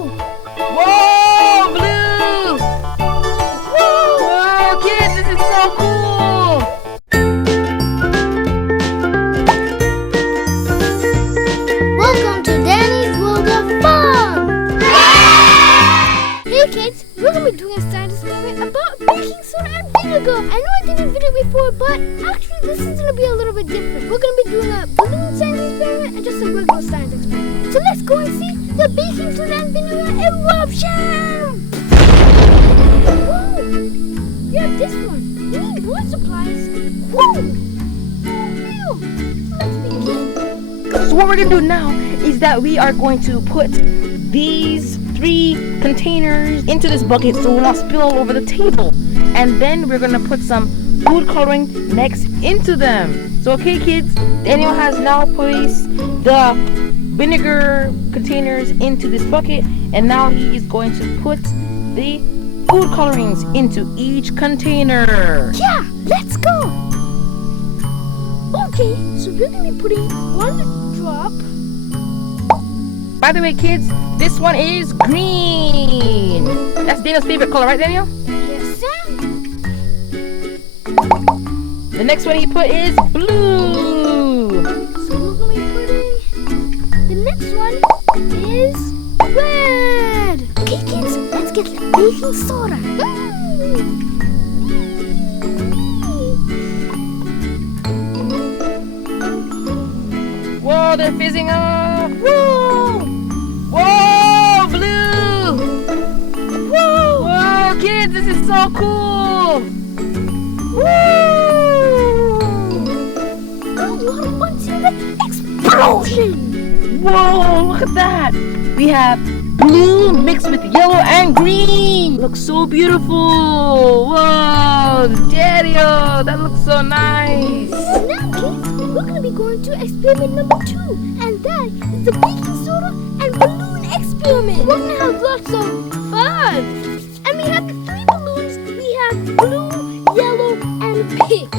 Whoa, blue! Whoa, kids, this is so cool! Welcome to Danny's World of Fun! Hey kids, we're going to be doing a science experiment about baking soda and vinegar. I know I did a video before, but actually this is going to be a little bit different. We're going to be doing a balloon science experiment and just a regular science experiment. So let's go and see the baking soda and vinegar eruption! Whoa! We have this one. We need more supplies. Whoa! Oh, let's begin. So what we're going to do now is that we are going to put these 3 containers into this bucket so it will not spill all over the table. And then we're going to put some food coloring next into them. So okay kids, Daniel has now placed the vinegar containers into this bucket, and now he is going to put the food colorings into each container. Yeah, let's go! Okay, so we're going to be putting 1 drop. By the way kids, this one is green. That's Daniel's favorite color, right Daniel? Yes, sir. The next one he put is blue. So we're going to be putting... The next one is red. Okay, kids, let's get the baking soda. Whoa, they're fizzing up. Whoa! Whoa, blue. Whoa! Whoa, kids, this is so cool. Woo! Oh, what a fun seeing the explosion! Whoa, look at that. We have blue mixed with yellow and green. Looks so beautiful. Whoa, Daniel, that looks so nice. Now, kids, we're going to be going to experiment number 2, and that is the baking soda and balloon experiment. We're going to have lots of fun. And we have 3 balloons. We have blue, yellow, and pink.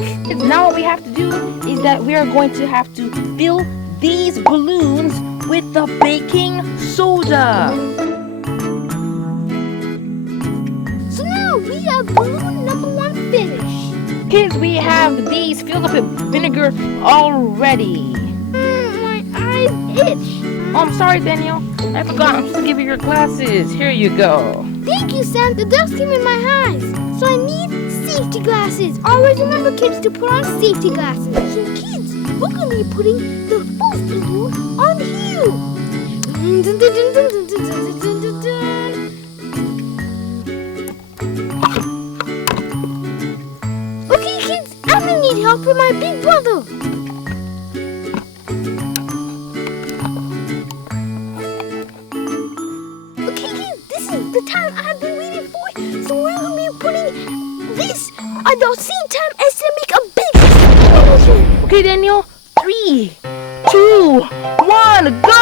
Now what we have to do is that we are going to have to fill these balloons with the baking soda. So now we have balloon number 1 finished. Kids, we have these filled up with vinegar already. My eyes itch. Oh, I'm sorry, Daniel. I forgot. I'm supposed to give you your glasses. Here you go. Thank you, Sam. The dust came in my eyes. So I need safety glasses. Always remember, kids, to put on safety glasses. So, kids, we're going to be putting the first balloon on here. Dun, dun, dun, dun, dun, dun, dun, dun, dun, dun. Okay, kids, I'm going to need help with my big brother. Okay, kids, this is the time I've been waiting for. So we're going to be putting this at the same time as to make a big explosion. Okay, Daniel. 3, 2, 1, go!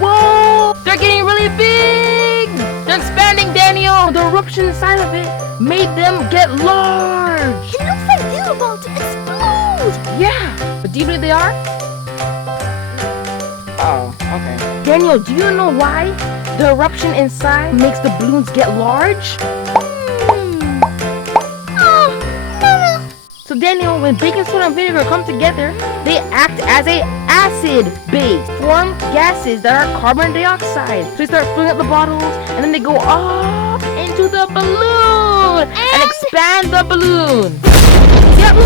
Whoa! They're getting really big! They're expanding, Daniel! The eruption inside of it made them get large! It looks like they're about to explode. Yeah! But do you believe they are? Oh, okay. Daniel, do you know why the eruption inside makes the balloons get large? So Daniel, when baking soda and vinegar come together, they act as a acid base, form gases that are carbon dioxide. So they start filling up the bottles, and then they go up into the balloon and expand the balloon. Yep,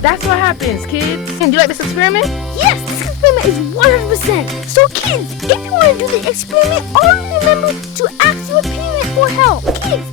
that's what happens, kids. And do you like this experiment? Yes, this experiment is 100%. So kids, if you want to do the experiment, always remember to ask your parent for help. Kids,